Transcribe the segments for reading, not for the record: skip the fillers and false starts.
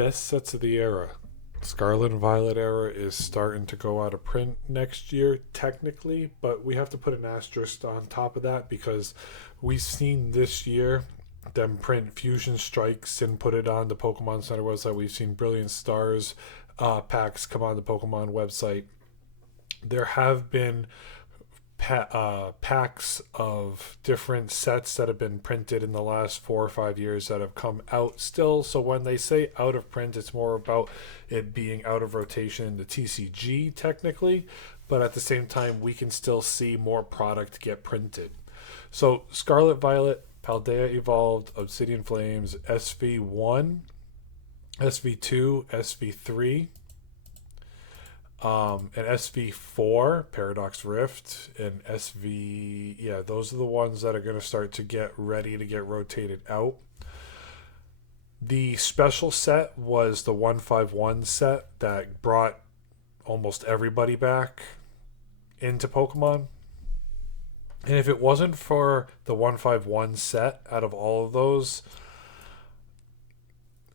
best sets of the era. Scarlet and Violet era is starting to go out of print next year, technically, but we have to put an asterisk on top of that because we've seen this year them print Fusion Strikes and put it on the Pokemon Center website. We've seen Brilliant Stars packs come on the Pokemon website. There have been packs of different sets that have been printed in the last 4 or 5 years that have come out still. So when they say out of print, it's more about it being out of rotation in the TCG technically, but at the same time, we can still see more product get printed. So Scarlet Violet, Paldea Evolved, Obsidian Flames, SV1, SV2, SV3, and SV4, Paradox Rift, and SV, yeah, those are the ones that are going to start to get ready to get rotated out. The special set was the 151 set that brought almost everybody back into Pokemon. And if it wasn't for the 151 set out of all of those,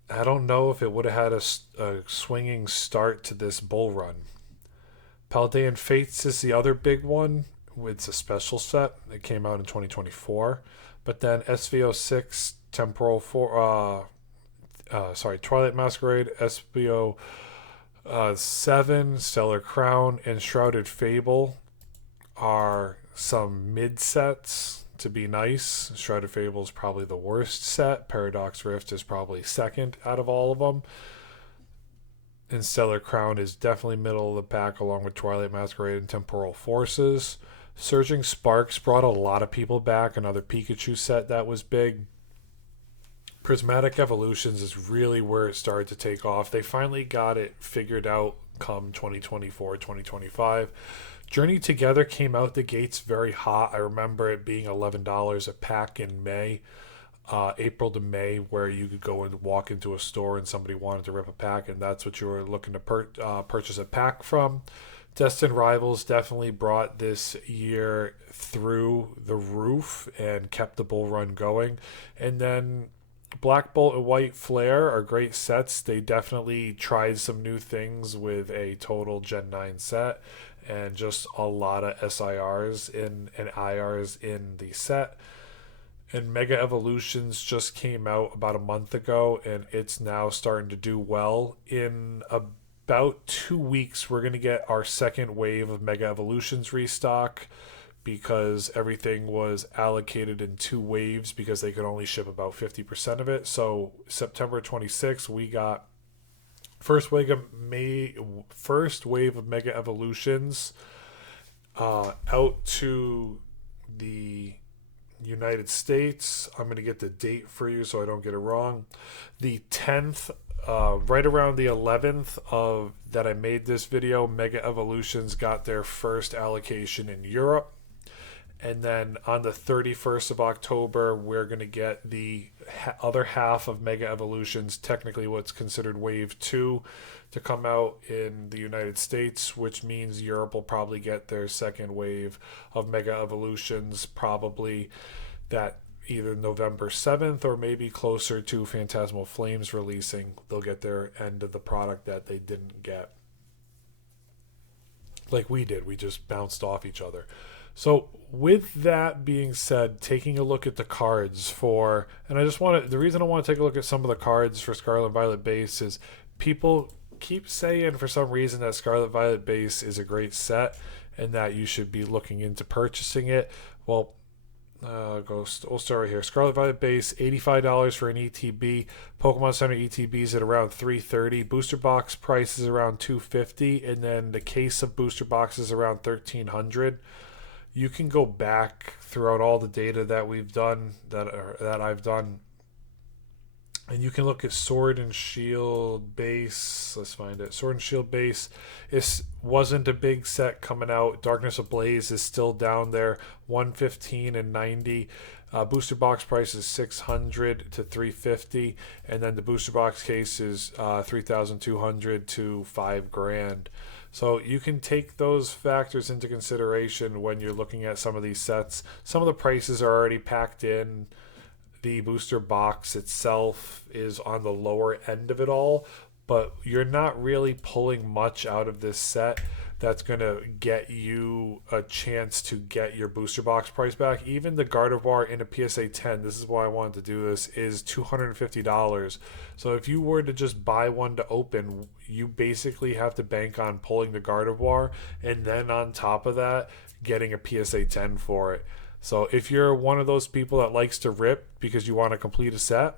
I don't know if it would have had a swinging start to this bull run. Paldean Fates is the other big one. It's a special set. It came out in 2024. But then SVO6, Temporal 4, Twilight Masquerade, SVO 7, Stellar Crown, and Shrouded Fable are some mid sets to be nice. Shrouded Fable is probably the worst set. Paradox Rift is probably second out of all of them. And Stellar Crown is definitely middle of the pack along with Twilight Masquerade and Temporal Forces. Surging Sparks brought a lot of people back. Another Pikachu set that was big. Prismatic Evolutions is really where it started to take off. They finally got it figured out come 2024, 2025. Journey Together came out the gates very hot. I remember it being $11 a pack in May, April to May, where you could go and walk into a store and somebody wanted to rip a pack, and that's what you were looking to purchase a pack from. Destined Rivals definitely brought this year through the roof and kept the bull run going. And then Black Bolt and White Flare are great sets. They definitely tried some new things with a total Gen 9 set and just a lot of SIRs and IRs in the set. And Mega Evolutions just came out about a month ago, and it's now starting to do well. In about 2 weeks, we're going to get our second wave of Mega Evolutions restock because everything was allocated in 2 waves because they could only ship about 50% of it. So September 26th, we got first wave of Mega Evolutions out to the United States. I'm going to get the date for you so I don't get it wrong. The 10th, right around the 11th of that I made this video, Mega Evolutions got their first allocation in Europe. And then on the 31st of October, we're going to get the other half of Mega Evolutions, technically what's considered Wave 2, to come out in the United States, which means Europe will probably get their second wave of Mega Evolutions, probably that either November 7th or maybe closer to Phantasmal Flames releasing. They'll get their end of the product that they didn't get. Like we did. We just bounced off each other. So with that being said, taking a look at the cards for, and the reason I want to take a look at some of the cards for Scarlet Violet Base is people keep saying for some reason that Scarlet Violet Base is a great set and that you should be looking into purchasing it. Well, we'll start right here. Scarlet Violet Base, $85 for an ETB. Pokemon Center ETBs at around $330. Booster box price is around $250, and then the case of booster boxes around $1,300. You can go back throughout all the data that we've done, that I've done, and you can look at Sword and Shield Base. Let's find it. Sword and Shield Base. It wasn't a big set coming out. Darkness Ablaze is still down there, $115 and $90. Booster box price is $600 to $350, and then the booster box case is $3,200 to $5,000. So you can take those factors into consideration when you're looking at some of these sets. Some of the prices are already packed in. the booster box itself is on the lower end of it all, but you're not really pulling much out of this set that's going to get you a chance to get your booster box price back. Even the Gardevoir in a PSA 10, this is why I wanted to do this, is $250. So if you were to just buy one to open, you basically have to bank on pulling the Gardevoir, and then on top of that, getting a PSA 10 for it. So if you're one of those people that likes to rip because you want to complete a set,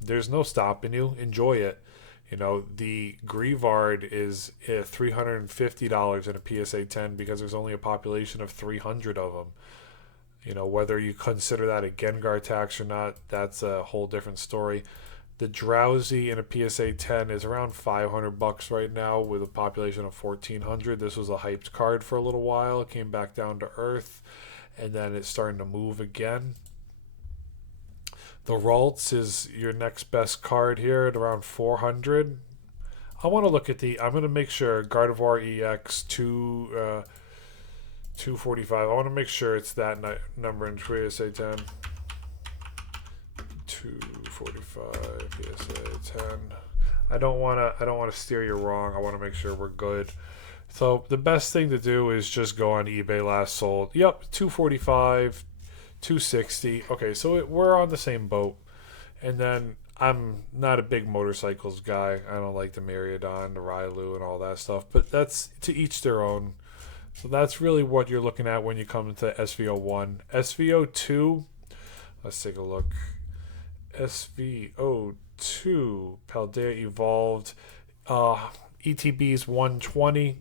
there's no stopping you. Enjoy it. You know, the Greavard is $350 in a PSA 10 because there's only a population of 300 of them. You know, whether you consider that a Gengar tax or not, that's a whole different story. The Drowsy in a PSA 10 is around $500 right now with a population of 1,400. This was a hyped card for a little while. It came back down to earth, and then it's starting to move again. The Ralts is your next best card here at around 400. I want to look at I'm going to make sure Gardevoir EX 245. I want to make sure it's that number in PSA 10. 245 PSA 10. I don't want to steer you wrong. I want to make sure we're good. So the best thing to do is just go on eBay last sold. Yep, 245. 260. Okay, so we're on the same boat. And then I'm not a big motorcycles guy. I don't like the Meriodon, the Railu, and all that stuff. But that's to each their own. So that's really what you're looking at when you come to SVO1. SVO2, let's take a look. SVO2, Paldean Evolved. ETB's 120.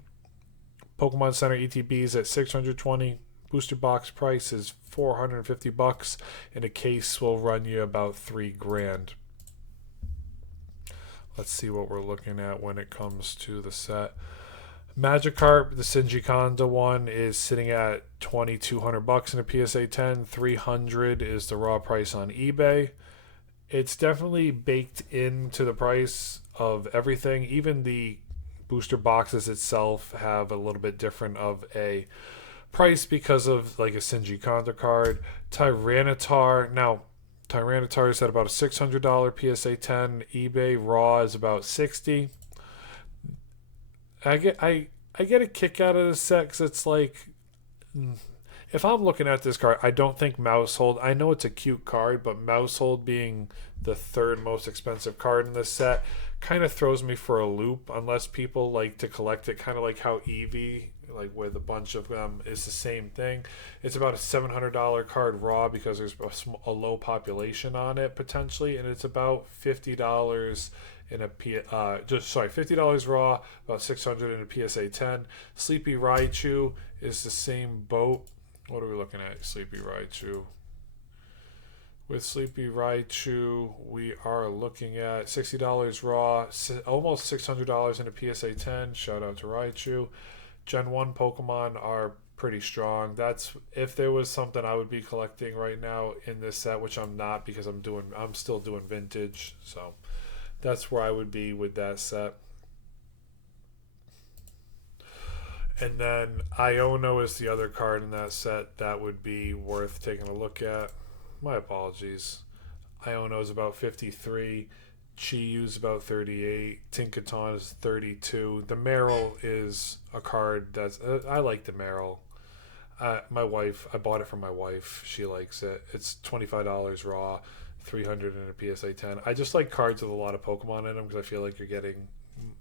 Pokemon Center ETB's at 620. Booster box price is $450, and a case will run you about $3,000. Let's see what we're looking at when it comes to the set. Magikarp, the Sinjiconda one, is sitting at $2,200 in a PSA 10. $300 is the raw price on eBay. It's definitely baked into the price of everything. Even the booster boxes itself have a little bit different of a price because of like a Sinjiconda card. Tyranitar. Now, Tyranitar is at about a $600 PSA 10. eBay raw is about $60. I get a kick out of this set because it's like, if I'm looking at this card, I don't think Mousehold. I know it's a cute card, but Mousehold being the third most expensive card in this set kind of throws me for a loop unless people like to collect it, kind of like how Eevee, like with a bunch of them, is the same thing. It's about a $700 card raw because there's a low population on it potentially, and it's about $50 in a $50 raw, about $600 in a PSA 10. Sleepy Raichu is the same boat. What are we looking at? Sleepy Raichu. With Sleepy Raichu, we are looking at $60 raw, almost $600 in a PSA 10. Shout out to Raichu. Gen 1 Pokemon are pretty strong. That's if there was something I would be collecting right now in this set, which I'm not because I'm still doing vintage. So that's where I would be with that set. And then Iono is the other card in that set that would be worth taking a look at. My apologies. Iono is about 53. Chi-Yu is about 38. Tinkaton is 32. The Meryl is a card that's... I like the Meryl. My wife, I bought it for my wife. She likes it. It's $25 raw, $300 in a PSA 10. I just like cards with a lot of Pokemon in them because I feel like you're getting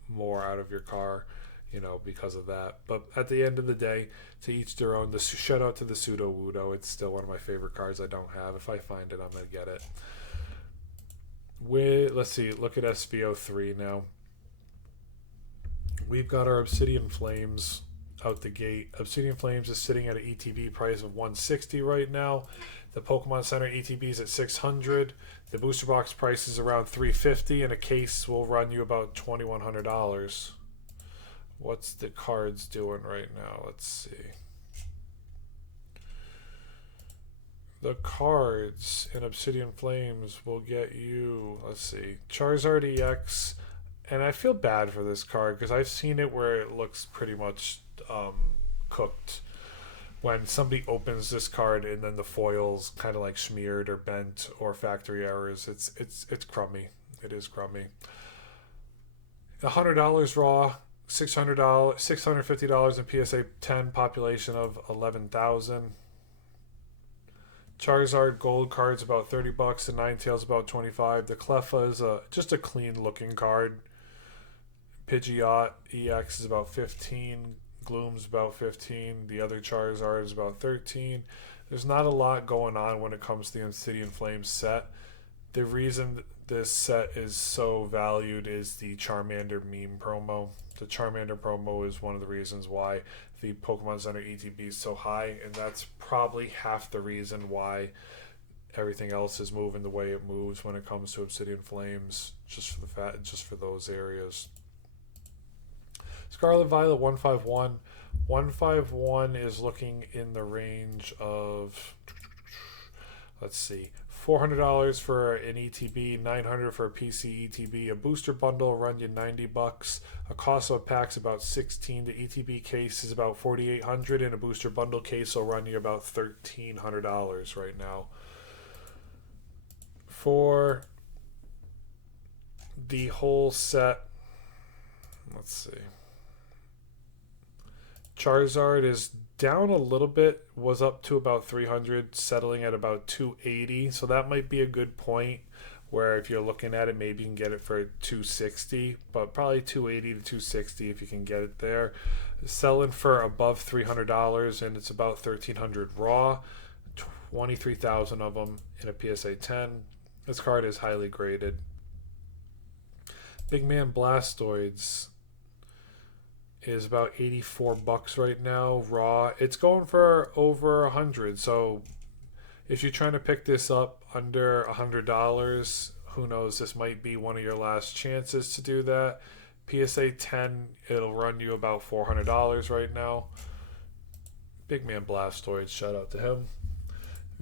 more out of your car, you know, because of that. But at the end of the day, to each their own. Shout out to the Pseudo Wudo. It's still one of my favorite cards I don't have. If I find it, I'm going to get it. Let's see, look at SVO3 now. We've got our Obsidian Flames out the gate. Obsidian Flames is sitting at an ETB price of $160 right now. The Pokemon Center ETB is at $600. The booster box price is around $350, and a case will run you about $2,100. What's the cards doing right now? Let's see. The cards in Obsidian Flames will get you, let's see, Charizard EX. And I feel bad for this card because I've seen it where it looks pretty much cooked. when somebody opens this card and then the foil's kind of like smeared or bent or factory errors, it's crummy. It is crummy. $100 raw, $650 in PSA 10, population of 11,000. Charizard gold card's about $30. The Ninetales about 25. The Cleffa is just a clean looking card. Pidgeot EX is about 15. Gloom's about 15. The other Charizard is about 13. There's not a lot going on when it comes to the Obsidian Flames set. The reason this set is so valued is the Charmander meme promo. The Charmander promo is one of the reasons why the Pokemon Center ETB is so high, and that's probably half the reason why everything else is moving the way it moves when it comes to Obsidian Flames, just for those areas. Scarlet Violet 151. 151 is looking in the range of, let's see, $400 for an ETB, $900 for a PC ETB. A booster bundle will run you $90. A cost of pack's about $16. The ETB case is about $4,800, and a booster bundle case will run you about $1,300 right now. For the whole set, let's see. Charizard is down a little bit, was up to about 300, settling at about 280. So that might be a good point where if you're looking at it, maybe you can get it for 260, but probably 280 to 260 if you can get it there. Selling for above $300, and it's about 1,300 raw, 23,000 of them in a PSA 10. This card is highly graded. Big Man Blastoids is about $84 right now raw. It's going for over 100, so if you're trying to pick this up under $100, who knows, this might be one of your last chances to do that. PSA 10, it'll run you about $400 right now. Big Man Blastoids, shout out to him.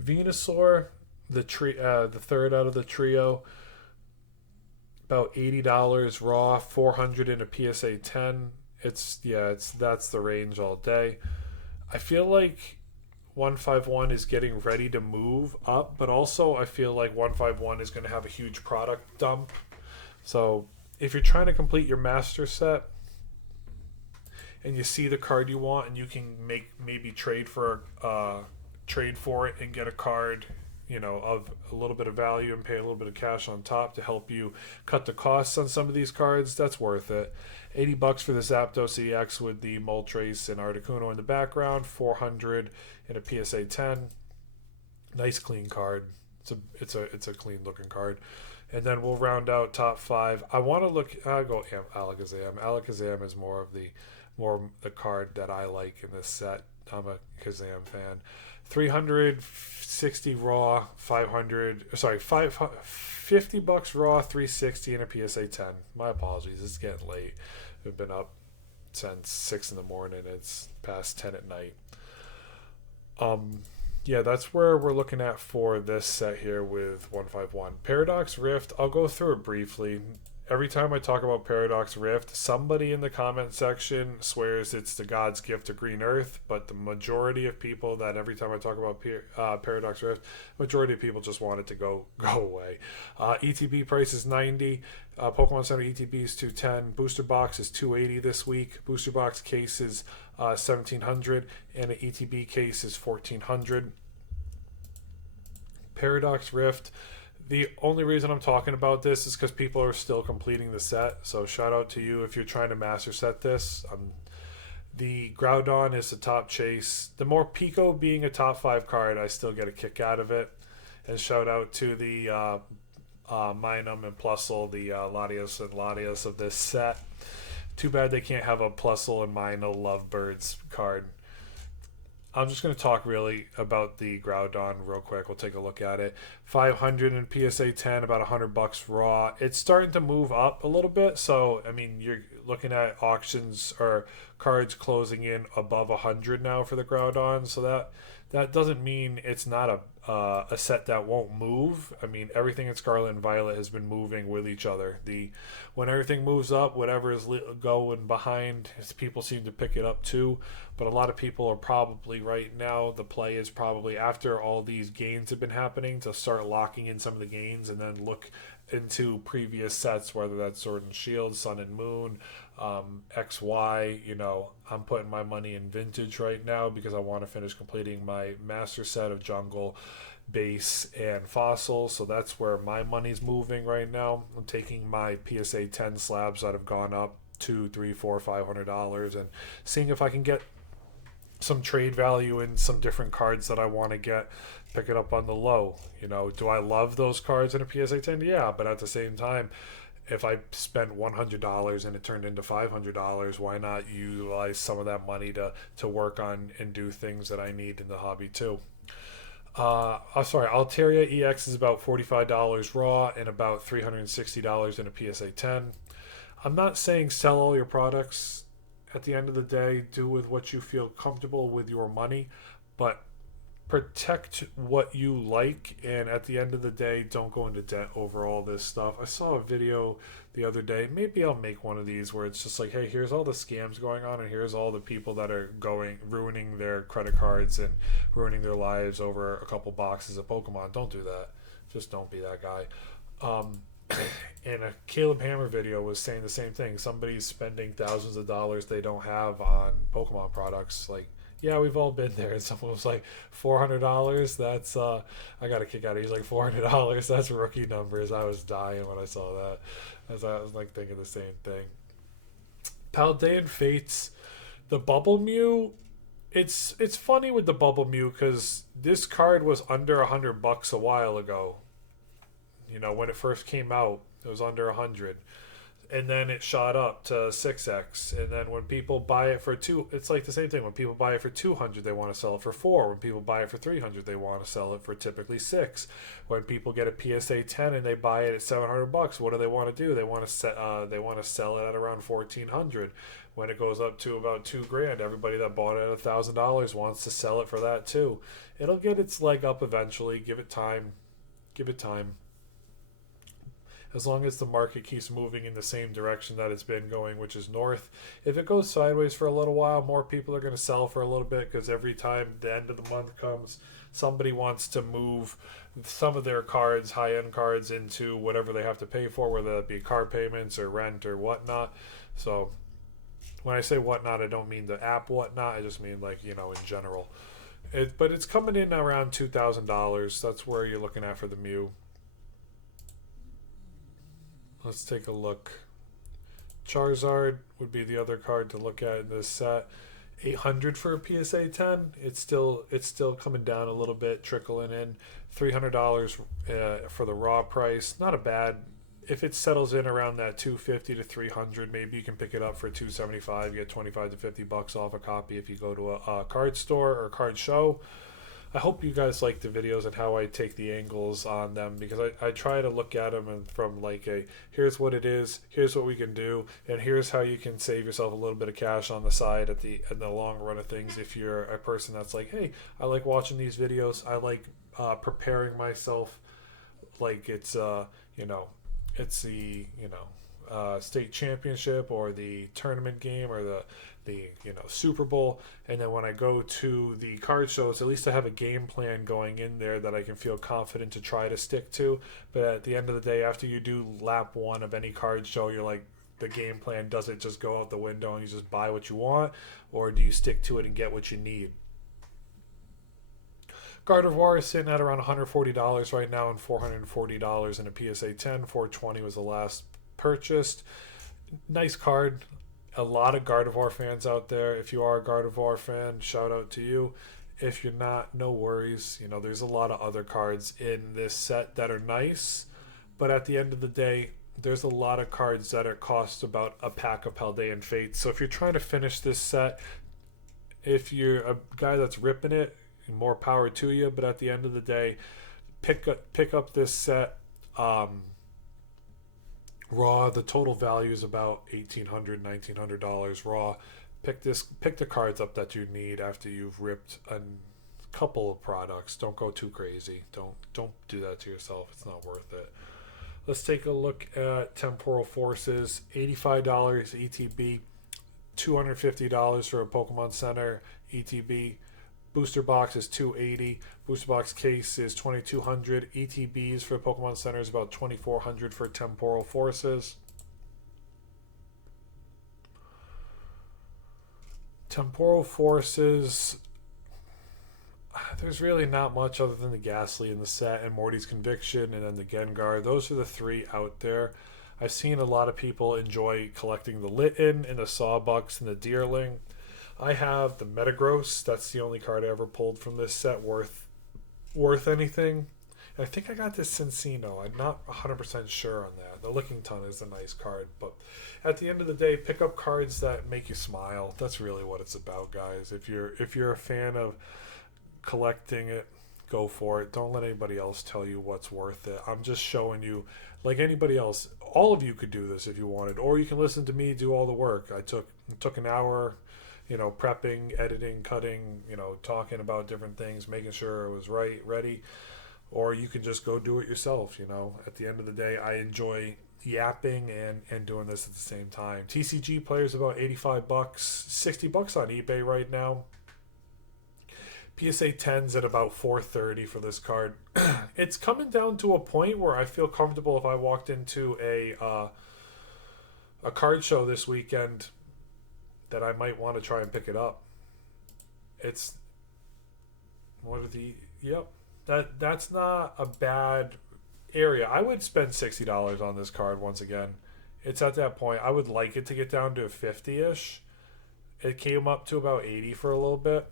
Venusaur, the third out of the trio, about $80 raw, 400 in a PSA 10. That's the range all day. I feel like 151 is getting ready to move up, but also I feel like 151 is going to have a huge product dump. So if you're trying to complete your master set and you see the card you want and you can maybe trade for it and get a card, of a little bit of value and pay a little bit of cash on top to help you cut the costs on some of these cards, that's worth it. $80 for the Zapdos EX with the Moltres and Articuno in the background, 400 in a PSA 10. Nice clean card. It's a clean looking card. And then we'll round out top 5. I want to go Alakazam. Alakazam is more the card that I like in this set. I'm a Kazam fan. 360 raw, $50 raw, 360 in a PSA 10. My apologies, it's getting late. We've been up since 6 in the morning. It's past 10 at night. That's where we're looking at for this set here with 151. Paradox Rift, I'll go through it briefly. Every time I talk about Paradox Rift, somebody in the comment section swears it's the God's gift to Green Earth, but the majority of people that every time I talk about Paradox Rift, majority of people just want it to go away. ETB price is $90. Pokemon Center ETB is $210. Booster box is $280 this week. Booster box case is $1,700, and an ETB case is $1,400. Paradox Rift. The only reason I'm talking about this is because people are still completing the set. So shout out to you if you're trying to master set this. The Groudon is the top chase. The more Pico being a top 5 card, I still get a kick out of it. And shout out to the Minun and Plusle, the Latios and Latios of this set. Too bad they can't have a Plusle and Minun Lovebirds card. I'm just going to talk really about the Groudon real quick. We'll take a look at it. 500 in PSA 10, about $100 raw. It's starting to move up a little bit. So, you're looking at auctions or cards closing in above 100 now for the Groudon. So that doesn't mean it's not a set that won't move. I mean, everything in Scarlet and Violet has been moving with each other. When everything moves up, whatever is going behind, people seem to pick it up too. But a lot of people are probably right now. The play is probably after all these gains have been happening to start locking in some of the gains and then look into previous sets, whether that's Sword and Shield, Sun and Moon, XY. I'm putting my money in Vintage right now because I want to finish completing my master set of Jungle, Base, and Fossil. So that's where my money's moving right now. I'm taking my PSA 10 slabs that have gone up $200, $300, $400, $500 and seeing if I can get some trade value in some different cards that I want to get, pick it up on the low. Do I love those cards in a PSA 10? Yeah, but at the same time, if I spent $100 and it turned into $500, why not utilize some of that money to work on and do things that I need in the hobby too? Sorry, Altaria EX is about $45 raw and about $360 in a PSA 10. I'm not saying sell all your products. At the end of the day, do with what you feel comfortable with your money, but protect what you like, and at the end of the day, don't go into debt over all this stuff. I saw a video the other day, maybe I'll make one of these where it's just like, hey, here's all the scams going on and here's all the people that are ruining their credit cards and ruining their lives over a couple boxes of Pokemon. Don't do that. Just don't be that guy. And a Caleb Hammer video was saying the same thing. Somebody's spending thousands of dollars they don't have on Pokemon products. Like, yeah, we've all been there. And someone was like, $400? That's, I got a kick out of it. He's like, $400? That's rookie numbers. I was dying when I saw that. As I was like thinking the same thing. Paldean Fates, the Bubble Mew. It's funny with the Bubble Mew because this card was under $100 a while ago. When it first came out, it was under 100, and then it shot up to 6x. And then when people buy it for it's like the same thing. When people buy it for 200, they want to sell it for 4. When people buy it for 300, they want to sell it for typically 6. When people get a PSA 10 and they buy it at $700, what do they want to do? They want to sell it at around 1,400. When it goes up to about $2,000, everybody that bought it at $1,000 wants to sell it for that too. It'll get its leg up eventually. Give it time. As long as the market keeps moving in the same direction that it's been going, which is north. If it goes sideways for a little while, more people are going to sell for a little bit because every time the end of the month comes, somebody wants to move some of their cards, high-end cards, into whatever they have to pay for, whether that be car payments or rent or whatnot. So when I say whatnot, I don't mean the app whatnot. I just mean in general. But it's coming in around $2,000. That's where you're looking at for the Mew. Let's take a look. Charizard would be the other card to look at in this set. 800 for a PSA 10. It's still coming down a little bit, trickling in. $300 for the raw price. Not a bad. If it settles in around that 250 to 300, maybe you can pick it up for 275. You get 25 to 50 bucks off a copy if you go to a card store or a card show. I hope you guys like the videos and how I take the angles on them, because I try to look at them and from here's what it is, here's what we can do, and here's how you can save yourself a little bit of cash on the side in the long run of things. If you're a person that's like, hey, I like watching these videos, I like preparing myself like it's the state championship or the tournament game or the Super Bowl, and then when I go to the card shows, at least I have a game plan going in there that I can feel confident to try to stick to. But at the end of the day, after you do lap 1 of any card show, you're like, the game plan doesn't just go out the window and you just buy what you want, or do you stick to it and get what you need? Gardevoir is sitting at around $140 right now and $440 in a PSA 10. $420 was the last purchased. Nice card. A lot of Gardevoir fans out there. If you are a Gardevoir fan, shout out to you. If you're not, no worries. There's a lot of other cards in this set that are nice, but at the end of the day, there's a lot of cards that cost about a pack of Paldean Fates. So if you're trying to finish this set, if you're a guy that's ripping it, more power to you. But at the end of the day, pick up this set. Raw, the total value is about $1,800, $1,900 raw. Pick the cards up that you need after you've ripped a couple of products. Don't go too crazy. Don't do that to yourself. It's not worth it. Let's take a look at Temporal Forces. $85 ETB, $250 for a Pokemon Center ETB. Booster box is $280. Booster box case is $2,200. ETBs for Pokemon Center is about $2,400 for Temporal Forces. Temporal Forces, there's really not much other than the Ghastly in the set and Morty's Conviction and then the Gengar. Those are the three out there. I've seen a lot of people enjoy collecting the Litten and the Sawbucks and the Deerling. I have the Metagross. That's the only card I ever pulled from this set worth anything. And I think I got this Cincino. I'm not 100% sure on that. The Licking Ton is a nice card, but at the end of the day, pick up cards that make you smile. That's really what it's about, guys. If you're a fan of collecting it, go for it. Don't let anybody else tell you what's worth it. I'm just showing you, like anybody else, all of you could do this if you wanted, or you can listen to me do all the work. I took an hour, prepping, editing, cutting, talking about different things, making sure it was ready. Or you can just go do it yourself. At the end of the day, I enjoy yapping and doing this at the same time. TCG players about $85, $60 on eBay right now. PSA 10's at about $430 for this card. It's coming down to a point where I feel comfortable if I walked into a card show this weekend that I might want to try and pick it up. That's not a bad area. I would spend $60 on this card once again. It's at that point. I would like it to get down to 50-ish. It came up to about 80 for a little bit.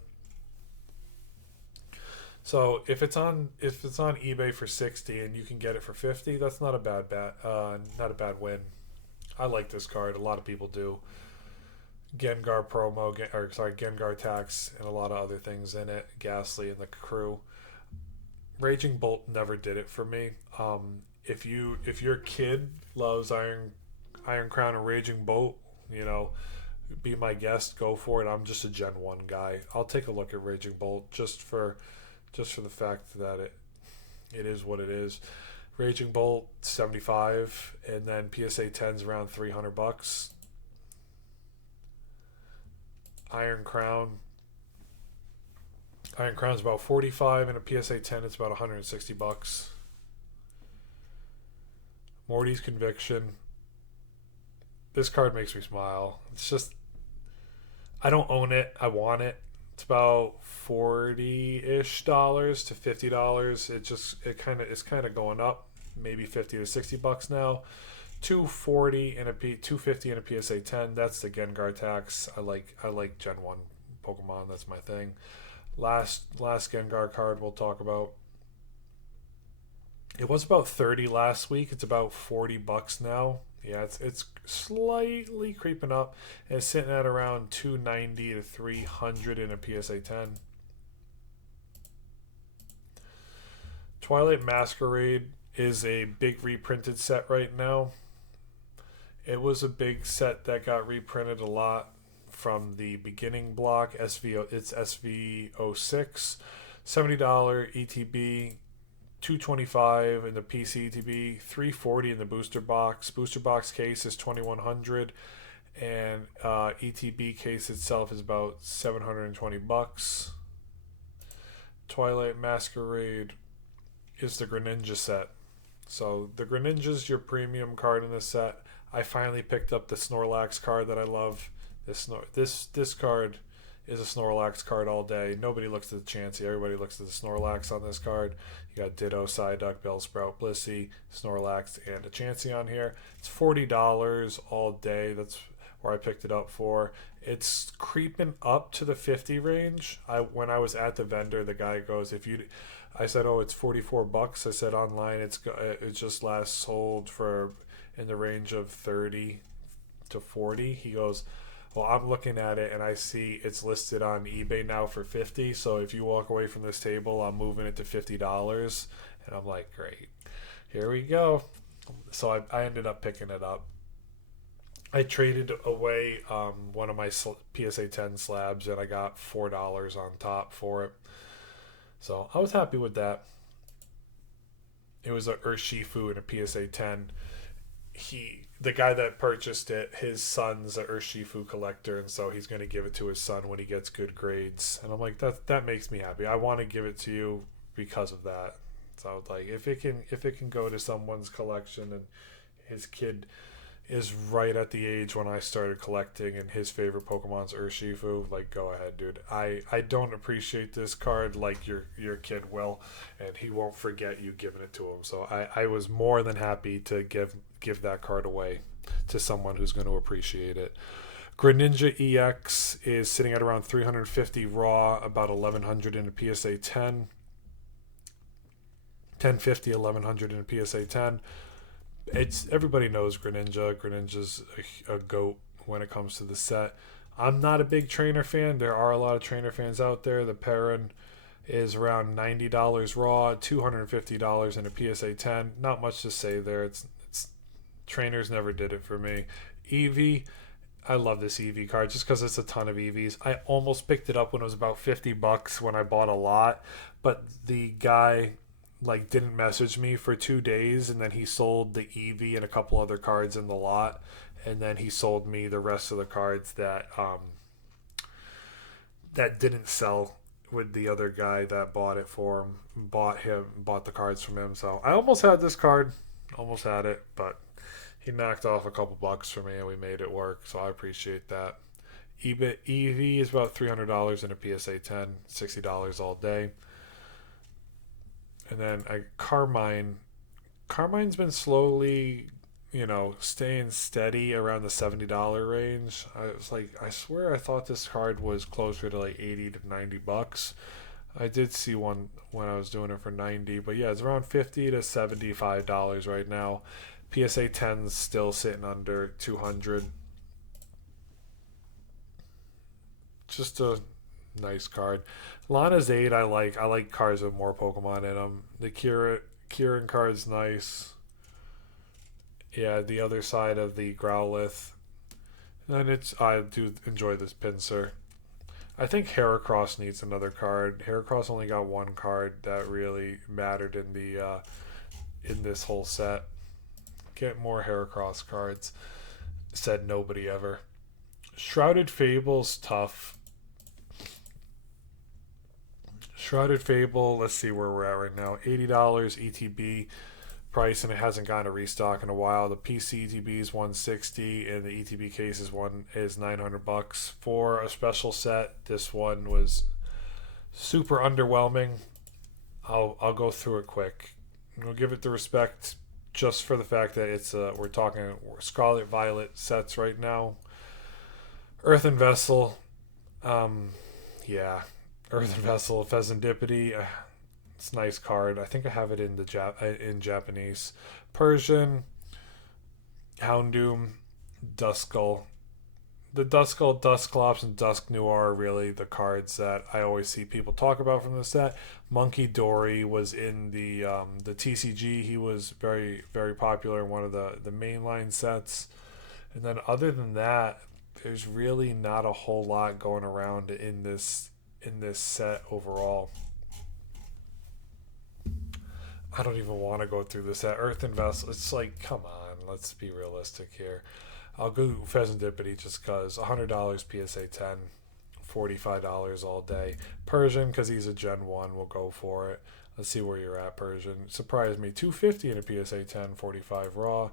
So if it's on eBay for 60 and you can get it for 50, that's not a bad win. I like this card. A lot of people do. Gengar promo, Gengar tax, and a lot of other things in it. Ghastly and the crew. Raging Bolt never did it for me. If your kid loves Iron Crown and Raging Bolt, be my guest. Go for it. I'm just a Gen 1 guy. I'll take a look at Raging Bolt just for the fact that it is what it is. Raging Bolt $75, and then PSA 10's around $300. Iron Crown's about $45, and a PSA 10 it's about $160. Morty's Conviction. This card makes me smile. It's just, I don't own it. I want it. It's about $40-ish to $50. It's kind of going up, maybe $50 to $60 now. $240 and $250 and a PSA 10. That's the Gengar tax. I like Gen 1 Pokemon. That's my thing. Last Gengar card we'll talk about. It was about $30 last week. It's about $40 now. Yeah, it's slightly creeping up, and it's sitting at around $290 to $300 in a PSA 10. Twilight Masquerade is a big reprinted set right now. It was a big set that got reprinted a lot from the beginning block. It's SV06, $70 ETB, $225 in the PC ETB, $340 in the booster box. Booster box case is $2,100, and ETB case itself is about $720. Twilight Masquerade is the Greninja set. So the Greninja's your premium card in this set. I finally picked up the Snorlax card that I love. This card is a Snorlax card all day. Nobody looks at the Chansey. Everybody looks at the Snorlax on this card. You got Ditto, Psyduck, Bellsprout, Blissey, Snorlax, and a Chansey on here. It's $40 all day. That's where I picked it up for. It's creeping up to the 50 range. When I was at the vendor, the guy goes, I said, oh, it's $44. I said online it just last sold for in the range of 30 to 40. He goes, well, I'm looking at it and I see it's listed on eBay now for 50. So if you walk away from this table, I'm moving it to $50. And I'm like, great, here we go. So I ended up picking it up. I traded away one of my PSA 10 slabs and I got $4 on top for it. So I was happy with that. It was a Urshifu and a PSA 10. The guy that purchased it, his son's a Urshifu collector, and so he's going to give it to his son when he gets good grades. And I'm like, that makes me happy. I want to give it to you because of that. So like, if it can go to someone's collection, and his kid is right at the age when I started collecting, and his favorite Pokemon's Urshifu, like, go ahead, dude. I don't appreciate this card like your kid will, and he won't forget you giving it to him. So I was more than happy to give that card away to someone who's going to appreciate it. Greninja EX is sitting at around 350 raw, about 1100 in a PSA 10. 1050, 1100 in a PSA 10. It's everybody knows Greninja. Greninja's a goat when it comes to the set. I'm not a big trainer fan. There are a lot of trainer fans out there. The Perrin is around $90 raw, $250 in a PSA 10. Not much to say there. It's trainers never did it for me. Eevee, I love this Eevee card just because it's a ton of Eevees. I almost picked it up when it was about $50 when I bought a lot, but the guy like didn't message me for 2 days, and then he sold the Eevee and a couple other cards in the lot, and then he sold me the rest of the cards that didn't sell with the other guy that bought it for him, bought the cards from him. So I almost had this card, almost had it, but he knocked off a couple bucks for me and we made it work, so I appreciate that. Eevee is about $300 in a PSA 10, $60 all day. And then Carmine's been slowly, staying steady around the $70 range. I swear I thought this card was closer to like 80 to $90. I did see one when I was doing it for 90, but yeah, it's around 50 to $75 right now. PSA 10's still sitting under 200. Just a nice card. Lana's 8 I like. I like cards with more Pokemon in them. The Kieran card's nice. Yeah, the other side of the Growlithe. And I do enjoy this Pinsir. I think Heracross needs another card. Heracross only got one card that really mattered in this whole set. Get more Heracross cards. Said nobody ever. Shrouded Fable's tough. Shrouded Fable, let's see where we're at right now. $80 ETB price, and it hasn't gotten a restock in a while. The PC ETB is $160, and the ETB case is $900 for a special set. This one was super underwhelming. I'll go through it quick. We'll give it the respect just for the fact that it's we're talking Scarlet Violet sets right now. Earthen Vessel, yeah. Earthen Vessel, Pheasantipity, it's a nice card. I think I have it in in Japanese. Persian, Houndoom, Duskull. The Duskull, Dusclops, and Dusk Noir are really the cards that I always see people talk about from the set. Monkey Dory was in the TCG. He was very, very popular in one of the mainline sets. And then other than that, there's really not a whole lot going around in this set overall. I don't even want to go through this set. Earthen Vessel, it's like, come on, let's be realistic here. I'll go Pheasantipity just because. $100 PSA 10, $45 all day. Persian, because he's a Gen 1, we'll go for it. Let's see where you're at, Persian. Surprised me. $250 in a PSA 10, 45 raw.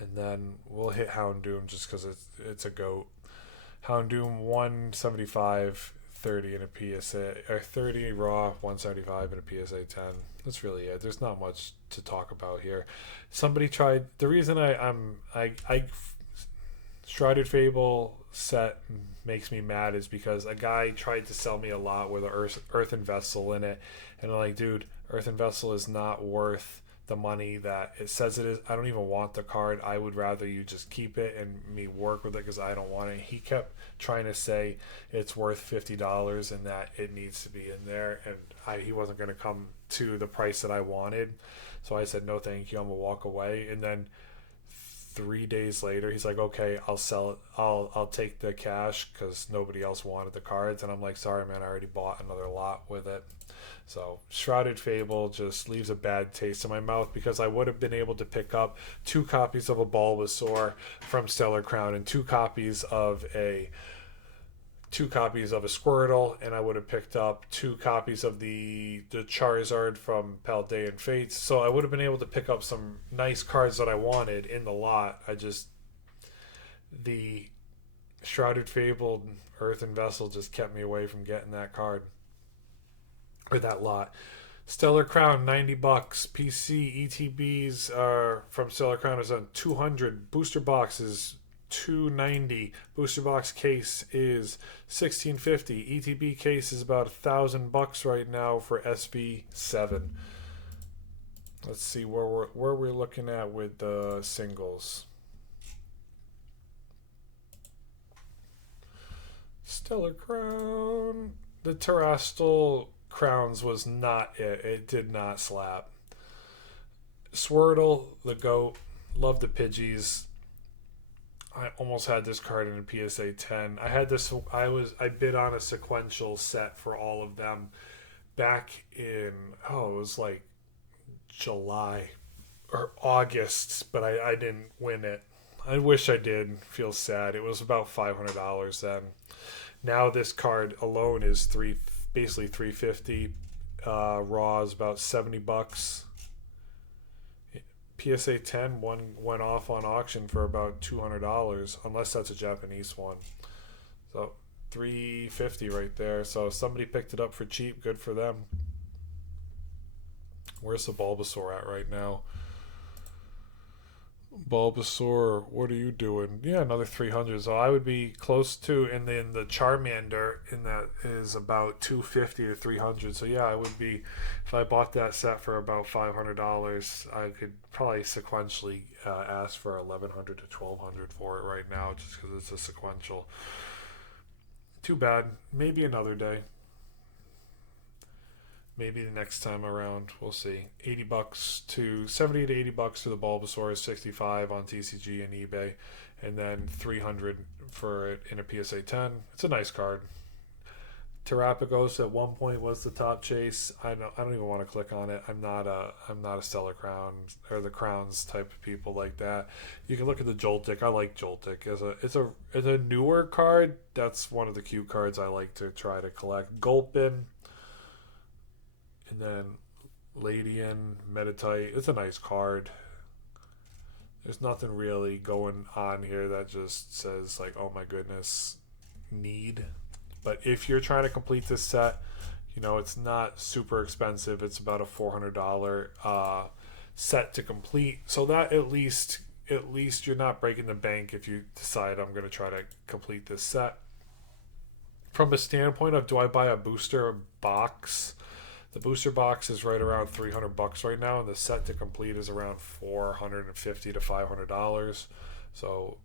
And then we'll hit Houndoom just because it's a goat. Houndoom, 175, 30 in a PSA, or 30 raw, 175 in a PSA 10. That's really it. There's not much to talk about here. Somebody tried. The reason I Shrouded Fable set makes me mad is because a guy tried to sell me a lot with an Earthen Vessel in it, and I'm like, dude, Earthen Vessel is not worth the money that it says it is. I don't even want the card. I would rather you just keep it and me work with it because I don't want it. He kept trying to say it's worth $50 and that it needs to be in there, and he wasn't going to come to the price that I wanted. So I said, no thank you, I'm going to walk away. And then 3 days later, he's like, okay, I'll sell it. I'll take the cash because nobody else wanted the cards. And I'm like, sorry, man, I already bought another lot with it. So Shrouded Fable just leaves a bad taste in my mouth because I would have been able to pick up 2 copies of a Bulbasaur from Stellar Crown and 2 copies of a Squirtle, and I would have picked up 2 copies of the Charizard from Paldean Fates. So I would have been able to pick up some nice cards that I wanted in the lot. The Shrouded Fable Earthen Vessel just kept me away from getting that card or that lot. Stellar Crown, $90. PC ETBs are from Stellar Crown is on 200. Booster boxes, $290. Booster box case is $1650. ETB case is about $1,000 right now for SV7. Let's see where we're looking at with the singles. Stellar Crown. The Terastal Crowns was not it. It did not slap. Swirtle, the GOAT. Love the Pidgeys. I almost had this card in a PSA 10. I had this. I bid on a sequential set for all of them back in it was like July or August, but I didn't win it. I wish I did. Feel sad. It was about $500 then. Now this card alone is basically $350. Raw is about $70. PSA 10 one went off on auction for about $200, unless that's a Japanese one. So $350 right there. So if somebody picked it up for cheap, good for them. Where's the Bulbasaur at right now? Bulbasaur, what are you doing? Yeah, another 300. So I would be close to, and then the Charmander in that is about 250 to 300. So yeah, I would be, if I bought that set for about $500, I could probably sequentially ask for 1,100 to 1,200 for it right now, just because it's a sequential. Too bad. Maybe another day. Maybe the next time around, we'll see. $80 to $70 to $80 for the Bulbasaur, $65 on TCG and eBay, and then $300 for it in a PSA 10. It's a nice card. Terrapagos at one point was the top chase. I don't even want to click on it. I'm not a Stellar Crown or the Crowns type of people like that. You can look at the Joltik. I like Joltik as a newer card. That's one of the cute cards I like to try to collect. Gulpin. And then Ladian, Meditite. It's a nice card. There's nothing really going on here that just says like, oh my goodness, need. But if you're trying to complete this set, it's not super expensive. It's about a $400 set to complete. So that at least you're not breaking the bank if you decide I'm going to try to complete this set. From a standpoint of, do I buy a booster box? The booster box is right around $300 right now, and the set to complete is around $450 to $500. So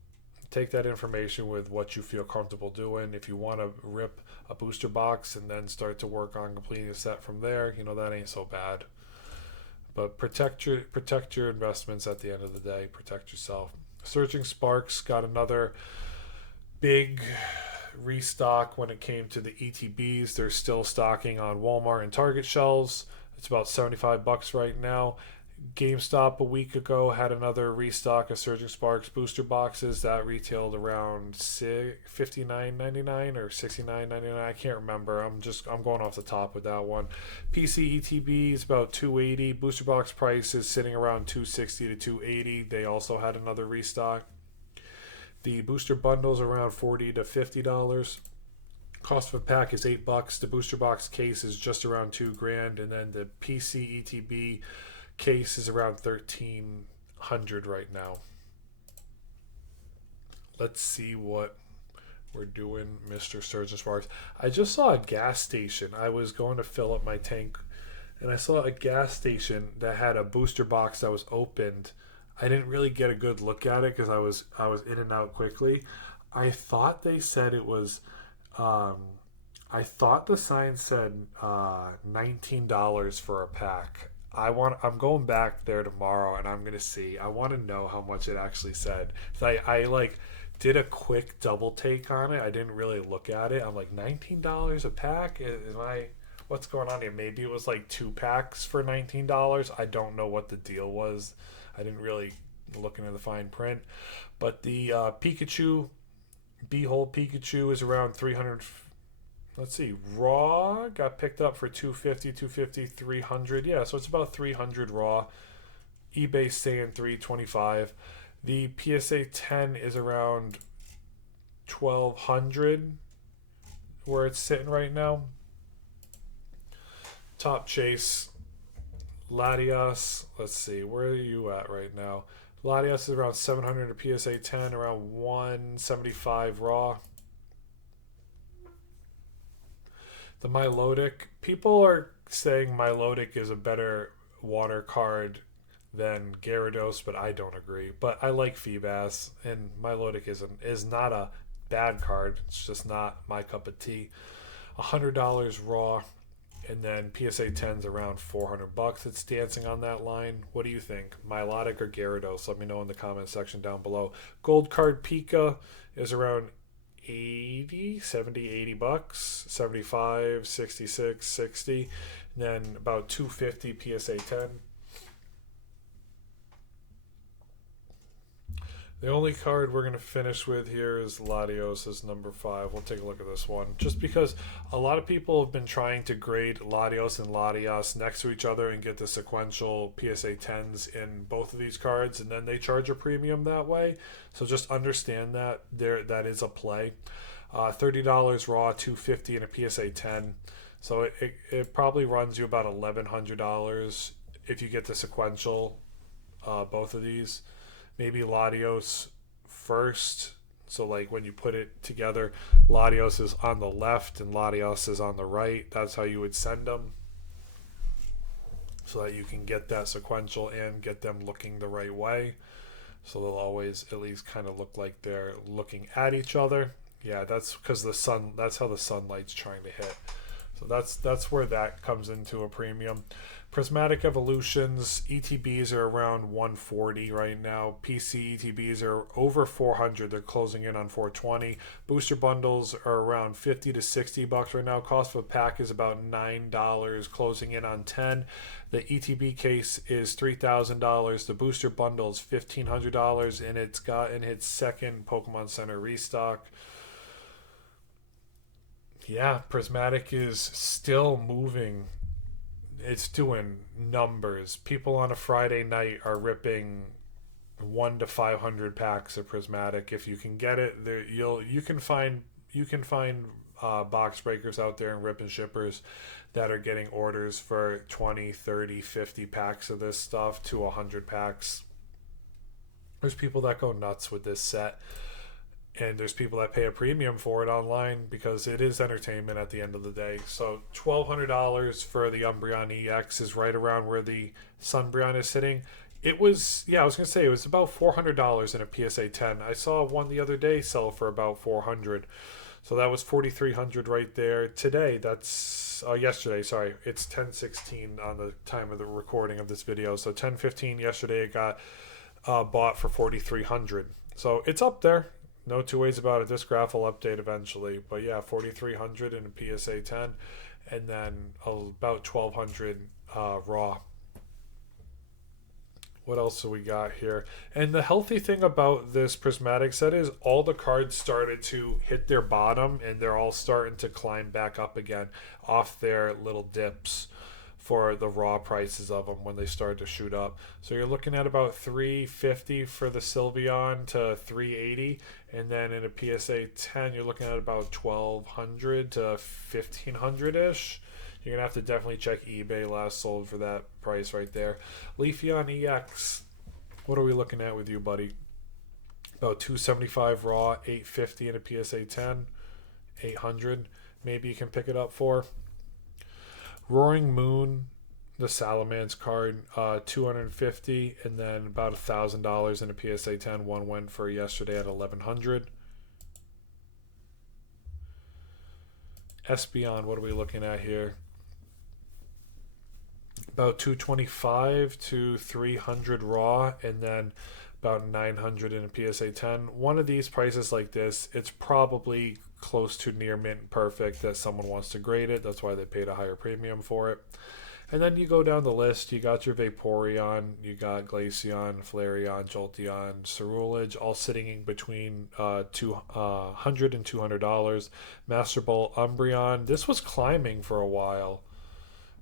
take that information with what you feel comfortable doing. If you want to rip a booster box and then start to work on completing a set from there, that ain't so bad. But protect your investments at the end of the day. Protect yourself. Surging Sparks got another big restock when it came to the ETBs. They're still stocking on Walmart and Target shelves. It's about $75 right now. GameStop a week ago had another restock of Surging Sparks booster boxes that retailed around $59.99 or $69.99. I can't remember. I'm going off the top with that one. PC ETB is about $280. Booster box price is sitting around $260 to $280. They also had another restock. The booster bundles around $40 to $50. Cost of a pack is $8. The booster box case is just around $2,000, and then the PC ETB case is around $1,300 right now. Let's see what we're doing, Mr. Surgeon Sparks. I just saw a gas station. I was going to fill up my tank, and I saw a gas station that had a booster box that was opened. I didn't really get a good look at it because I was in and out quickly. I thought they said it was. I thought the sign said $19 for a pack. I'm going back there tomorrow, and I'm gonna see. I want to know how much it actually said. So I like did a quick double take on it. I didn't really look at it. I'm like $19 a pack. Am I? What's going on here? Maybe it was like 2 packs for $19. I don't know what the deal was. I didn't really look into the fine print. But the Pikachu, B-hole Pikachu is around 300. Let's see, raw got picked up for 250, 250, 300. Yeah, so it's about 300 raw. eBay saying 325. The PSA 10 is around 1200 where it's sitting right now. Top Chase, Latias. Let's see, where are you at right now? Latias is around 700 a PSA 10, around 175 raw. The Milotic, people are saying Milotic is a better water card than Gyarados, but I don't agree. But I like Feebas, and Milotic is not a bad card. It's just not my cup of tea. $100 raw, and then PSA 10's around $400. It's dancing on that line. What do you think, Milotic or Gyarados? Let me know in the comment section down below. Gold card Pika is around 80, 70, 80 bucks, 75, 66, 60, and then about 250 PSA 10. The only card we're going to finish with here is Latios as number 5. We'll take a look at this one. Just because a lot of people have been trying to grade Latios and Latias next to each other and get the sequential PSA 10s in both of these cards, and then they charge a premium that way. So just understand that that is a play. $30 raw, $250 in a PSA 10. So it probably runs you about $1,100 if you get the sequential, both of these. Maybe Latios first. So like when you put it together, Latios is on the left and Latios is on the right. That's how you would send them, so that you can get that sequential and get them looking the right way. So they'll always at least kind of look like they're looking at each other. Yeah, that's because the sun. That's how the sunlight's trying to hit. So that's where that comes into a premium. Prismatic Evolutions ETBs are around 140 right now. PC ETBs are over 400. They're closing in on 420. Booster bundles are around 50 to 60 bucks right now. Cost of a pack is about $9, closing in on 10. The ETB case is $3,000. The booster bundle is $1,500, and it's gotten its second Pokemon Center restock. Yeah, Prismatic is still moving. It's doing numbers. People on a Friday night are ripping 1 to 500 packs of Prismatic. If you can get it, there you can find box breakers out there and rip and shippers that are getting orders for 20, 30, 50 packs of this stuff to 100 packs. There's people that go nuts with this set. And there's people that pay a premium for it online because it is entertainment at the end of the day. So $1,200 for the Umbreon EX is right around where the Sunbreon is sitting. It was, I was going to say, it was about $400 in a PSA 10. I saw one the other day sell for about $400. So that was $4,300 right there. Today, that's, yesterday, sorry. It's 10:16 on the time of the recording of this video. So 10:15 yesterday, it got bought for $4,300. So it's up there. No two ways about it. This graph will update eventually. But yeah, 4,300 in a PSA 10. And then about 1,200 raw. What else do we got here? And the healthy thing about this Prismatic set is all the cards started to hit their bottom. And they're all starting to climb back up again off their little dips for the raw prices of them when they start to shoot up. So you're looking at about $350 for the Sylveon to $380, and then in a PSA 10 you're looking at about $1,200 to $1,500-ish. You're gonna have to definitely check eBay last sold for that price right there. Leafeon EX, what are we looking at with you, buddy? About $275 raw, $850 in a PSA 10, $800 maybe you can pick it up for. Roaring Moon, the Salamence card, $250, and then about $1,000 in a PSA 10. One went for yesterday at $1,100. Espeon, what are we looking at here? about 225 to 300 raw, and then about 900 in a PSA 10. One of these prices like this, it's probably close to near mint perfect that someone wants to grade it. That's why they paid a higher premium for it. And then you go down the list, you got your Vaporeon, you got Glaceon, Flareon, Jolteon, Cerulege, all sitting in between $200 and $200. Master Ball Umbreon, this was climbing for a while.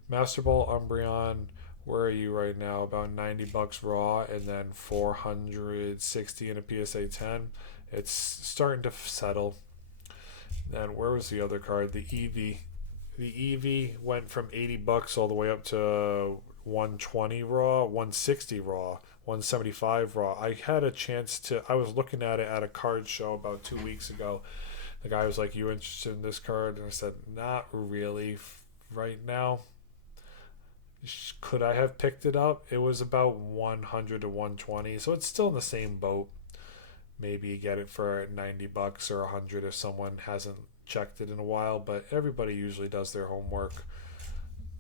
Master Ball Umbreon, where are you right now? About 90 bucks raw, and then 460 in a PSA 10. It's starting to settle. Then where was the other card? The Eevee. The Eevee went from 80 bucks all the way up to 120 raw, 160 raw, 175 raw. I had a chance to, I was looking at it at a card show about 2 weeks ago. The guy was like, "You interested in this card?" And I said, "Not really right now." Could I have picked it up? It was about 100 to 120, so it's still in the same boat. Maybe you get it for 90 bucks or 100 if someone hasn't checked it in a while, but everybody usually does their homework.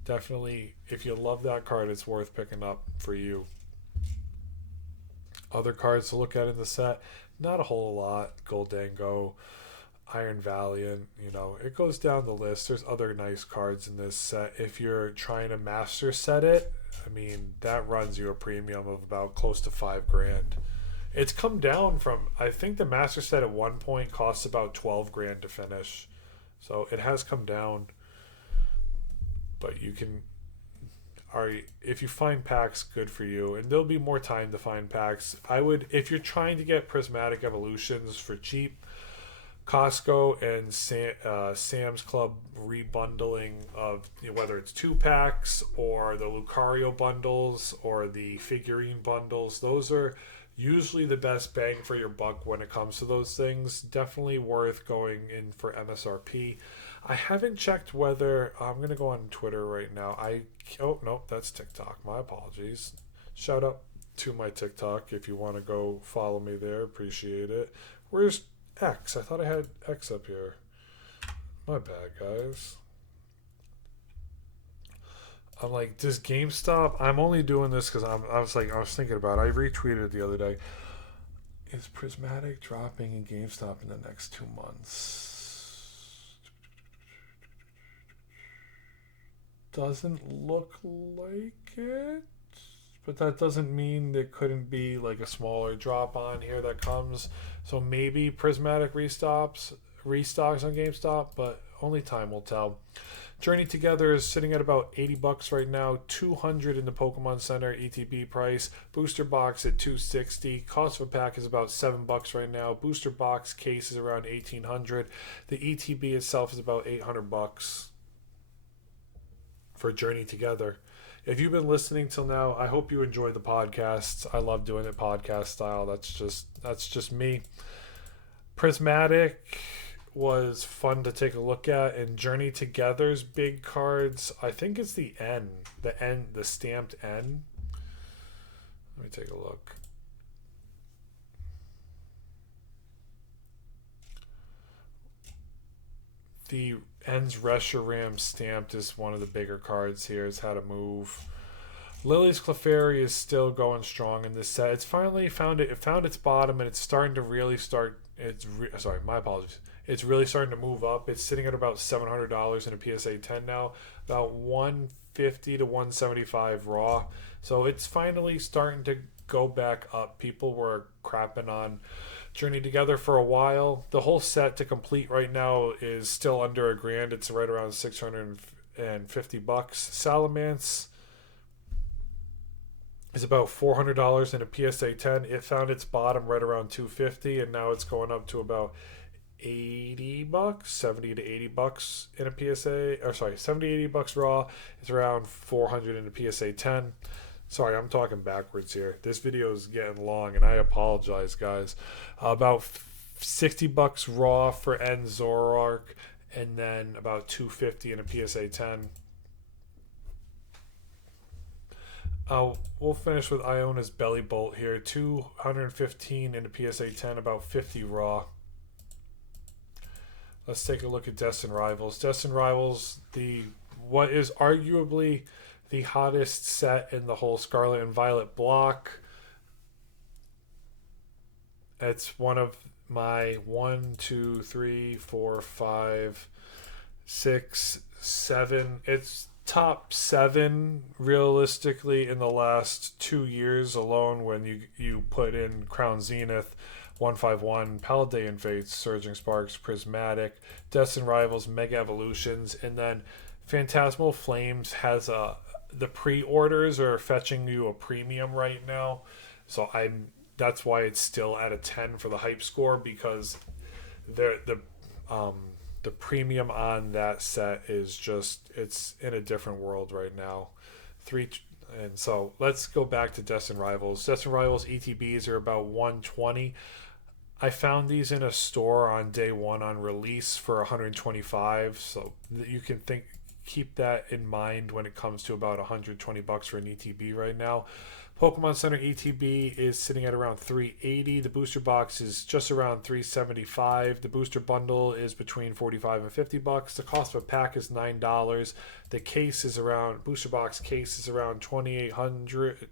Definitely, if you love that card, it's worth picking up for you. Other cards to look at in the set, not a whole lot. Goldango, Iron Valiant, it goes down the list. There's other nice cards in this set. If you're trying to master set it, I mean, that runs you a premium of about close to $5,000. It's come down from, I think the master set at one point costs about $12,000 to finish. So it has come down. But you can, if you find packs, good for you. And there'll be more time to find packs. I would, if you're trying to get Prismatic Evolutions for cheap, Costco and Sam's Club rebundling of whether it's 2-packs or the Lucario bundles or the figurine bundles, those are usually the best bang for your buck when it comes to those things. Definitely worth going in for MSRP. I haven't checked whether, I'm going to go on Twitter right now. Oh, no, that's TikTok. My apologies. Shout out to my TikTok if you want to go follow me there. Appreciate it. Where's X? I thought I had X up here. My bad, guys. I'm like, does GameStop? I'm only doing this because I was thinking about it. I retweeted it the other day. Is Prismatic dropping in GameStop in the next 2 months? Doesn't look like it. But that doesn't mean there couldn't be like a smaller drop on here that comes. So maybe Prismatic restocks on GameStop, but only time will tell. Journey Together is sitting at about 80 bucks right now, 200 in the Pokemon Center ETB price. Booster box at 260. Cost of a pack is about 7 bucks right now. Booster box case is around 1800. The ETB itself is about 800 bucks for Journey Together. If you've been listening till now, I hope you enjoy the podcasts. I love doing it podcast style. That's just me. Prismatic was fun to take a look at, and Journey Together's big cards, I think it's the stamped N. Let me take a look. The N's Reshiram stamped is one of the bigger cards here. It's had a move. Lily's Clefairy is still going strong in this set. It's finally found its bottom, and it's starting to really start. My apologies. It's really starting to move up. It's sitting at about $700 in a PSA 10 now, about 150 to 175 raw. So it's finally starting to go back up. People were crapping on Journey Together for a while. The whole set to complete right now is still under $1,000. It's right around 650 bucks. Salamence is about $400 in a PSA 10. It found its bottom right around 250, and now it's going up to about 80 bucks, 70 to 80 bucks in a PSA, 70, 80 bucks raw. It's around 400 in a PSA 10. Sorry, I'm talking backwards here. This video is getting long, and I apologize, guys. About 60 bucks raw for N Zoroark, and then about 250 in a PSA 10. We'll finish with Iona's Belly Bolt here. 215 in a PSA 10, about 50 raw. Let's take a look at Destined Rivals. Destined Rivals, what is arguably the hottest set in the whole Scarlet and Violet block. It's one of my 1, 2, 3, 4, 5, 6, 7. It's top 7 realistically in the last 2 years alone. When you put in Crown Zenith, 151, Paldean Fates, Surging Sparks, Prismatic, Destined Rivals, Mega Evolutions, and then Phantasmal Flames has the pre-orders are fetching you a premium right now. So that's why it's still at a 10 for the hype score, because um the premium on that set is just, it's in a different world right now. Three and so let's go back to Destined Rivals. Destined Rivals ETBs are about 120. I found these in a store on day one on release for 125. So you can keep that in mind when it comes to about 120 bucks for an ETB right now. Pokemon Center ETB is sitting at around 380. The booster box is just around 375. The booster bundle is between 45 and 50 bucks. The cost of a pack is $9. The case is around, booster box case is around $2,800.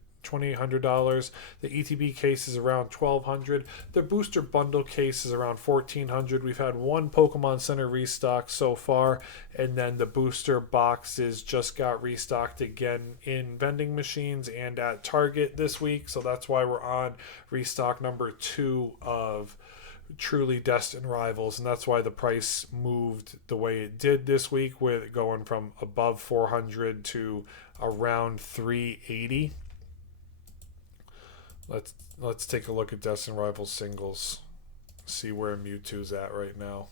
The ETB case is around $1,200. The booster bundle case is around $1,400. We've had one Pokemon Center restock so far, and then the booster boxes just got restocked again in vending machines and at Target this week. So that's why we're on restock number 2 of truly Destined Rivals, and that's why the price moved the way it did this week, with it going from above 400 to around 380. Let's take a look at Destined Rivals singles. See where Mewtwo's at right now.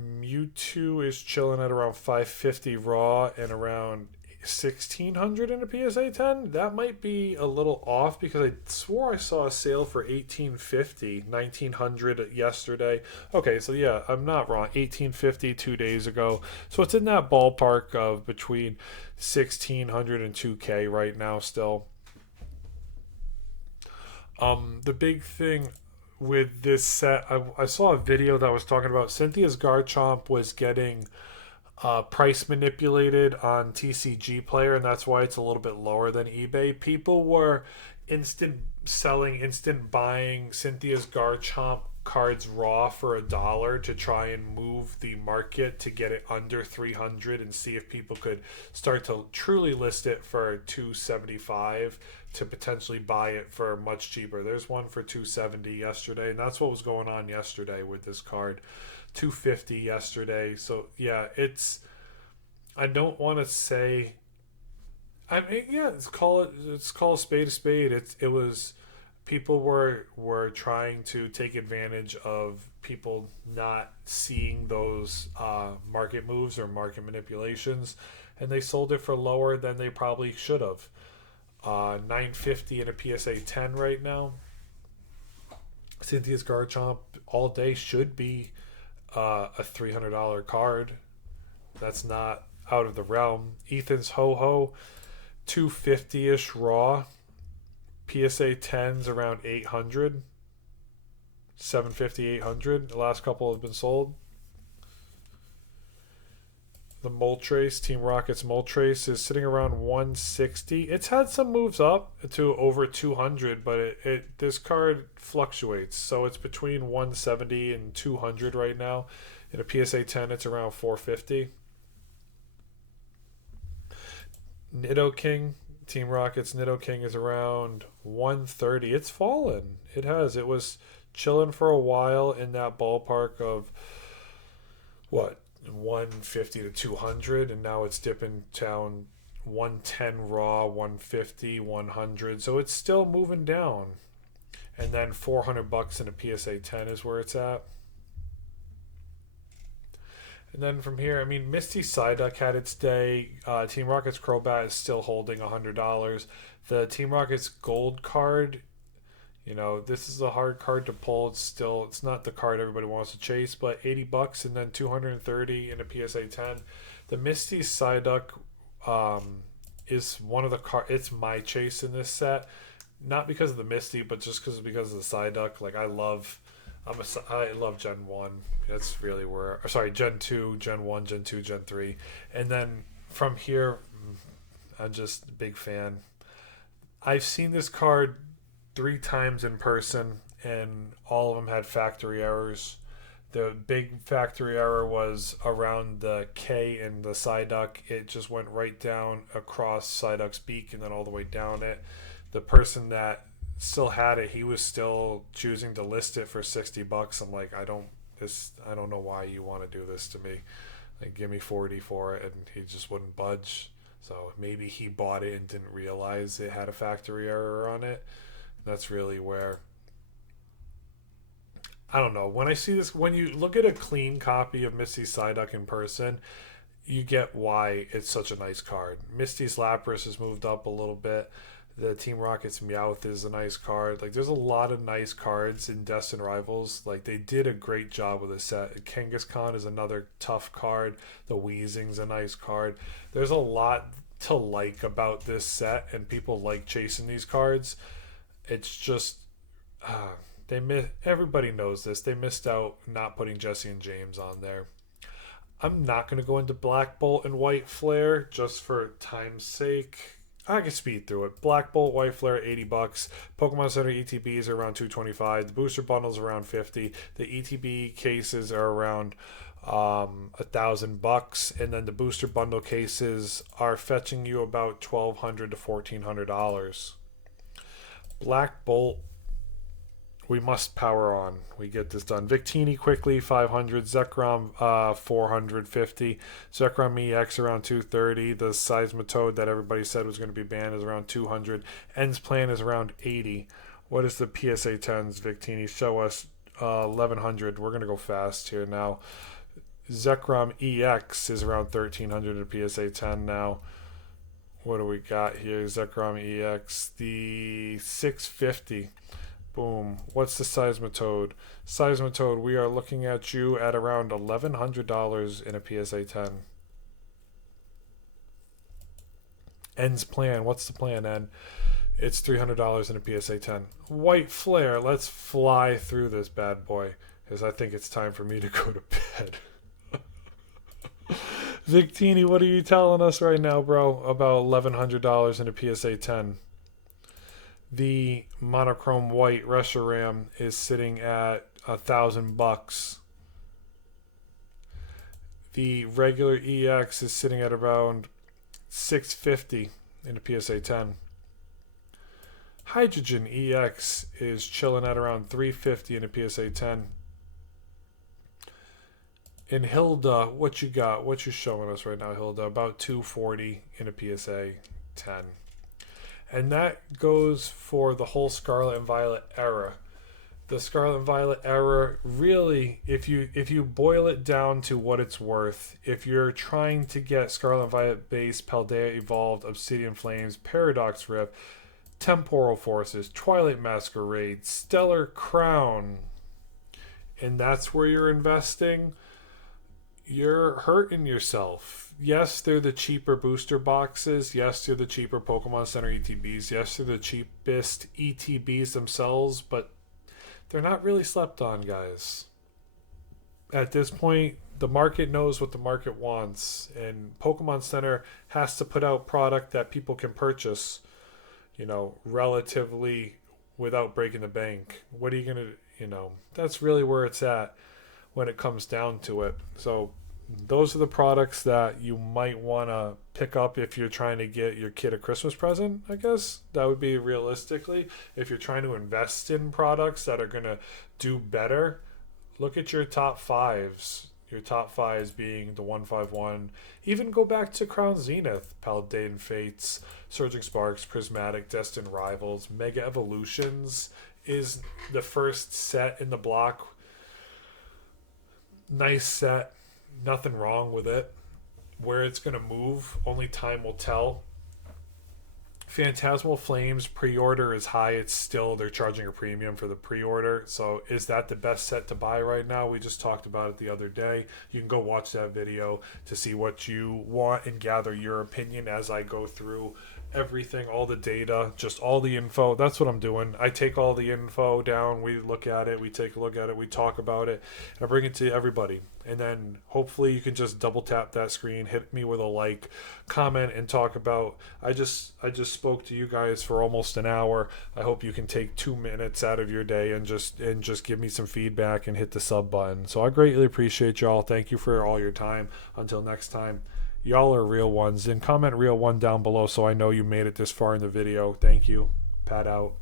Mewtwo is chilling at around 550 raw and around 1600 in a PSA 10. That might be a little off, because I swore I saw a sale for 1850, 1900 yesterday. Okay, so yeah, I'm not wrong. 1850 2 days ago. So it's in that ballpark of between 1600 and 2K right now still. The big thing with this set, I saw a video that was talking about Cynthia's Garchomp was getting price manipulated on TCG Player, and that's why it's a little bit lower than eBay. People were instant buying Cynthia's Garchomp cards raw for $1 to try and move the market to get it under 300 and see if people could start to truly list it for 275 to potentially buy it for much cheaper. There's one for 270 yesterday, and that's what was going on yesterday with this card. 250 yesterday. So yeah, I don't want to say, I mean, yeah, let's call a spade a spade. It was, people were trying to take advantage of people not seeing those market moves or market manipulations, and they sold it for lower than they probably should have. 950 in a PSA 10 right now. Cynthia's Garchomp all day should be a $300 card. That's not out of the realm. Ethan's Ho-Ho, 250-ish raw. PSA 10s around 800. 750, 800. The last couple have been sold. The Moltres, Team Rocket's Moltres, is sitting around 160. It's had some moves up to over 200, but this card fluctuates. So it's between 170 and 200 right now. In a PSA 10, it's around 450. Nidoking, Team Rocket's Nidoking is around 130. It's fallen. It has. It was chilling for a while in that ballpark of, what, 150 to 200, and now it's dipping down 110 raw, 150, 100. So it's still moving down. And then $400 in a PSA 10 is where it's at. And then from here, I mean, Misty Psyduck had its day. Team Rocket's Crobat is still holding $100. The Team Rocket's Gold card, this is a hard card to pull. It's not the card everybody wants to chase, but $80 and then $230 in a PSA 10. The Misty Psyduck is one of the it's my chase in this set, not because of the Misty, but just because of the Psyduck. Like I love Gen 1. That's really where, sorry, Gen 2, Gen 1, Gen 2, Gen 3, and then from here, I'm just a big fan. I've seen this card 3 times in person, and all of them had factory errors. The big factory error was around the K in the Psyduck. It just went right down across Psyduck's beak and then all the way down it. The person that still had it, he was still choosing to list it for $60. I'm like, I don't know why you want to do this to me. Like, give me 40 for it, and he just wouldn't budge. So maybe he bought it and didn't realize it had a factory error on it. That's really where, I don't know. When I see this, when you look at a clean copy of Misty's Psyduck in person, you get why it's such a nice card. Misty's Lapras has moved up a little bit. The Team Rocket's Meowth is a nice card. Like, there's a lot of nice cards in Destined Rivals. Like, they did a great job with this set. Kangaskhan is another tough card. The Weezing's a nice card. There's a lot to like about this set, and people like chasing these cards. It's just everybody knows this. They missed out not putting Jesse and James on there. I'm not going to go into Black Bolt and White Flare just for time's sake. I can speed through it. Black Bolt, White Flare, $80. Pokemon Center ETBs are around $225. The booster bundles around $50. The ETB cases are around $1,000, and then the booster bundle cases are fetching you about $1,200 to $1,400. Black Bolt, we must power on. We get this done. Victini quickly, 500. Zekrom, 450. Zekrom EX around 230. The Seismitoad that everybody said was going to be banned is around 200. Ends Plan is around 80. What is the PSA 10s, Victini? Show us 1100. We're going to go fast here now. Zekrom EX is around 1300 at PSA 10 now. What do we got here? Zekrom EX, the 650. Boom. What's the Seismitoad? Seismitoad, we are looking at you at around $1,100 in a PSA 10. Ends Plan. What's the plan, N? It's $300 in a PSA 10. White Flare. Let's fly through this bad boy, because I think it's time for me to go to bed. Victini, what are you telling us right now, bro? About $1,100 in a PSA 10. The monochrome white Reshiram is sitting at $1,000. The regular EX is sitting at around $650 in a PSA 10. Hydrogen EX is chilling at around $350 in a PSA 10. And Hilda, what you got? What you showing us right now, Hilda? About $240 in a PSA 10. And that goes for the whole Scarlet and Violet era. The Scarlet and Violet era, really, if you boil it down to what it's worth, if you're trying to get Scarlet and Violet base, Paldea Evolved, Obsidian Flames, Paradox Rift, Temporal Forces, Twilight Masquerade, Stellar Crown, and that's where you're investing, you're hurting yourself. Yes, they're the cheaper booster boxes. Yes, they're the cheaper Pokemon Center ETBs. Yes, they're the cheapest ETBs themselves, but they're not really slept on, guys. At this point, the market knows what the market wants, and Pokemon Center has to put out product that people can purchase, relatively without breaking the bank. What are you going to, that's really where it's at when it comes down to it. So those are the products that you might want to pick up if you're trying to get your kid a Christmas present, I guess. That would be realistically. If you're trying to invest in products that are going to do better, look at your top fives. Your top fives being the 151. Even go back to Crown Zenith, Paldean Fates, Surging Sparks, Prismatic, Destined Rivals, Mega Evolutions is the first set in the block. Nice set. Nothing wrong with it. Where it's going to move, only time will tell. Phantasmal Flames pre-order is high. They're charging a premium for the pre-order. So is that the best set to buy right now? We just talked about it the other day. You can go watch that video to see what you want and gather your opinion as I go through everything, all the data, just all the info. That's what I'm doing. I take all the info down, we look at it, we take a look at it, we talk about it, and I bring it to everybody. And then hopefully you can just double tap that screen, hit me with a like, comment, and talk about. I just spoke to you guys for almost an hour. I hope you can take 2 minutes out of your day and just give me some feedback and hit the sub button. So I greatly appreciate y'all. Thank you for all your time. Until next time. Y'all are real ones, and comment real one down below so I know you made it this far in the video. Thank you. Pat out.